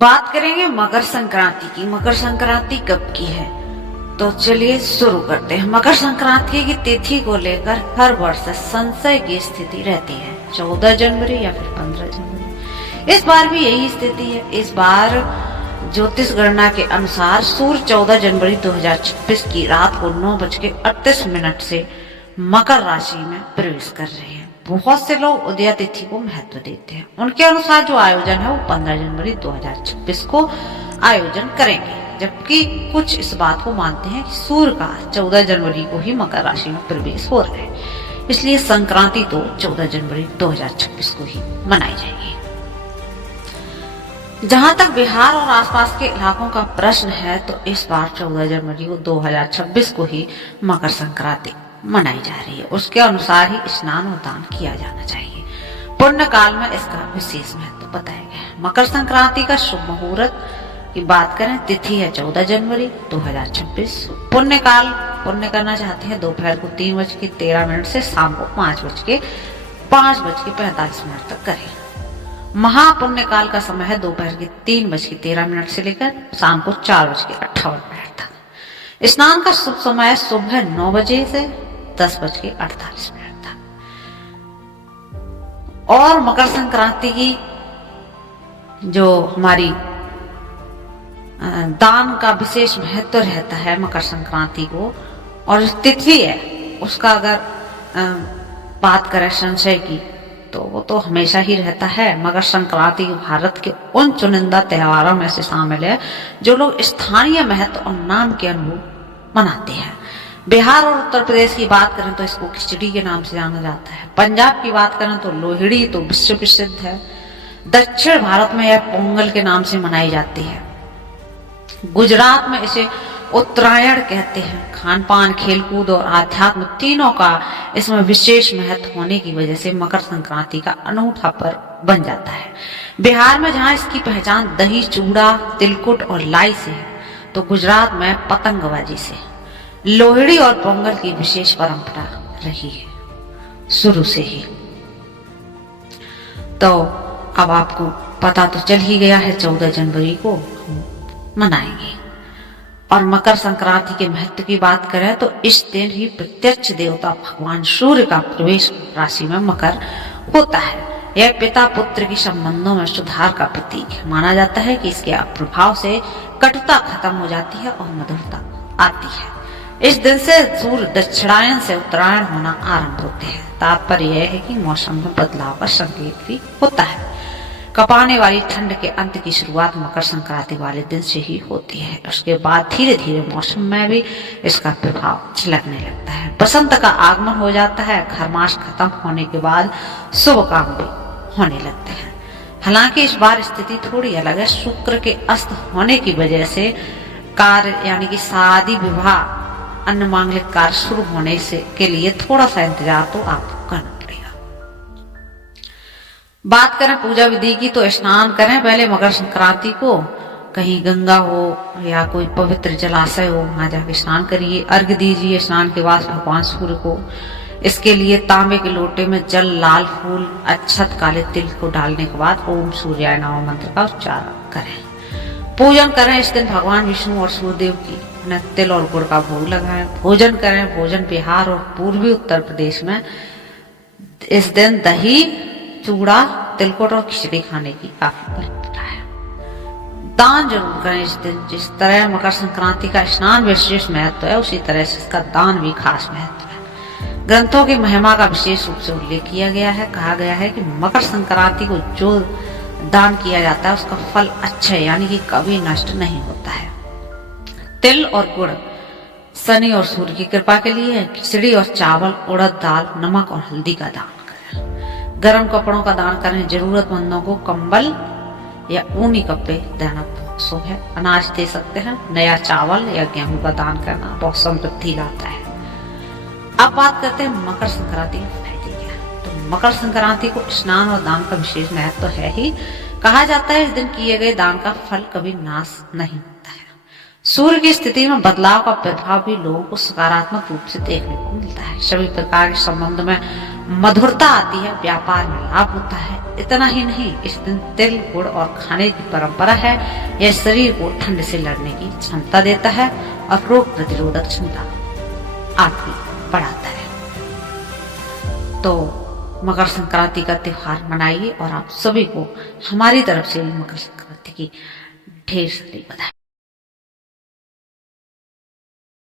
बात करेंगे मकर संक्रांति की। मकर संक्रांति कब की है, तो चलिए शुरू करते हैं। मकर संक्रांति की तिथि को लेकर हर वर्ष संशय की स्थिति रहती है, 14 जनवरी या फिर 15 जनवरी। इस बार भी यही स्थिति है। इस बार ज्योतिष गणना के अनुसार सूर्य 14 जनवरी 2026 की रात को 9:38 से मकर राशि में प्रवेश कर रहे हैं। बहुत से लोग उदय तिथि को महत्व देते हैं। उनके अनुसार जो आयोजन है वो 15 जनवरी 2026 को आयोजन करेंगे, जबकि कुछ इस बात को मानते हैं कि सूर्य का 14 जनवरी को ही मकर राशि में प्रवेश हो रहा है, इसलिए संक्रांति तो 14 जनवरी 2026 को ही मनाई जाएगी। जहां तक बिहार और आसपास के इलाकों का प्रश्न है, तो इस बार 14 जनवरी 2026 को ही मकर संक्रांति मनाई जा रही है। उसके अनुसार ही स्नान और दान किया जाना चाहिए। पुण्य काल में इसका विशेष महत्व बताया गया है। मकर संक्रांति का शुभ मुहूर्त की बात करें, तिथि है 14 जनवरी 2026। पुण्य काल पुण्य करना चाहते हैं दोपहर को 3:13 से शाम को 5:45 तक करें। महापुण्य काल का समय है दोपहर के 3:13 से लेकर शाम को 4:58 तक। स्नान का शुभ समय सुबह 9 बजे से 10:48 तक। और मकर संक्रांति की जो हमारी दान का विशेष महत्व रहता है मकर संक्रांति को, और तिथि है उसका अगर बात करें संशय की, तो वो तो हमेशा ही रहता है। मकर संक्रांति भारत के उन चुनिंदा त्योहारों में से शामिल है जो लोग स्थानीय महत्व और नाम के अनुरूप मनाते हैं। बिहार और उत्तर प्रदेश की बात करें तो इसको खिचड़ी के नाम से जाना जाता है। पंजाब की बात करें तो लोहड़ी तो विश्व प्रसिद्ध है। दक्षिण भारत में यह पोंगल के नाम से मनाई जाती है। गुजरात में इसे उत्तरायण कहते हैं। खान पान, खेलकूद और आध्यात्म तीनों का इसमें विशेष महत्व होने की वजह से मकर संक्रांति का अनूठा पर्व बन जाता है। बिहार में जहां इसकी पहचान दही, चूड़ा, तिलकुट और लाई से है, तो गुजरात में पतंगबाजी से। लोहड़ी और पोंगल की विशेष परंपरा रही है शुरू से ही। तो अब आपको पता तो चल ही गया है, 14 जनवरी को मनाएंगे। और मकर संक्रांति के महत्व की बात करें तो इस दिन ही प्रत्यक्ष देवता भगवान सूर्य का प्रवेश राशि में मकर होता है। यह पिता पुत्र के संबंधों में सुधार का प्रतीक है। माना जाता है कि इसके प्रभाव से कटुता खत्म हो जाती है और मधुरता आती है। इस दिन से सूर्य दक्षिणायन से उत्तरायण होना आरंभ होते हैं। तात्पर्य यह है कि मौसम में बदलाव का संकेत भी होता है। कपाने वाली ठंड के अंत की शुरुआत मकर संक्रांति वाले दिन से ही होती है। उसके बाद धीरे धीरे मौसम में भी इसका प्रभाव झलकने लगता है। बसंत का आगमन हो जाता है। खरमास खत्म होने के बाद शुभ काम भी होने लगते हैं। हालांकि इस बार स्थिति थोड़ी अलग है। शुक्र के अस्त होने की वजह से कार्य यानी कि शादी, विवाह, अन्य मांगलिक कार्य शुरू होने से के लिए थोड़ा सा इंतजार तो आपको करना पड़ेगा। बात करें पूजा विधि की, तो स्नान करें पहले मकर संक्रांति को। कहीं गंगा हो या कोई पवित्र जलाशय हो, वहां जाके स्नान करिए। अर्घ्य दीजिए स्नान के बाद भगवान सूर्य को। इसके लिए तांबे के लोटे में जल, लाल फूल, अक्षत, काले तिल को डालने के बाद ओम सूर्याय नमः मंत्र का उच्चारण करें। पूजन करें। इस दिन भगवान विष्णु और सूर्यदेव की तिल और गुड़ का भोग लगाएं। भोजन करें। भोजन बिहार और पूर्वी उत्तर प्रदेश में इस दिन दही, चूड़ा, तिलकुट और खिचड़ी खाने की काफी परंपरा है। दान जरूर करें इस दिन। जिस तरह मकर संक्रांति का स्नान विशेष महत्व है, उसी तरह से इसका दान भी खास महत्व है। ग्रंथों की महिमा का विशेष रूप से उल्लेख किया गया है। कहा गया है कि मकर संक्रांति को जो दान किया जाता है उसका फल अच्छा है, यानी कि कभी नष्ट नहीं होता है। तिल और गुड़ शनि और सूर्य की कृपा के लिए है। खिचड़ी और चावल, उड़द दाल, नमक और हल्दी का दान करें। गर्म कपड़ों का दान करें। जरूरतमंदों को कंबल या ऊनी कपड़े देना बहुत शुभ है। अनाज दे सकते हैं। नया चावल या गेहूं का दान करना बहुत समृद्धि लाता है। अब बात करते हैं मकर संक्रांति के फायदे क्या है। तो मकर संक्रांति को स्नान और दान का विशेष महत्व तो है ही। कहा जाता है इस दिन किए गए दान का फल कभी नाश नहीं होता है। सूर्य की स्थिति में बदलाव का प्रभाव भी लोगों को सकारात्मक रूप से देखने को मिलता है। सभी प्रकार के संबंध में मधुरता आती है, व्यापार में लाभ होता है। इतना ही नहीं, इस दिन तिल गुड़ और खाने की परंपरा है। यह शरीर को ठंड से लड़ने की क्षमता देता है और रोग प्रतिरोधक क्षमता आपकी बढ़ाता है। तो मकर संक्रांति का त्योहार मनाइए और आप सभी को हमारी तरफ से मकर संक्रांति की ढेर सारी बधाई।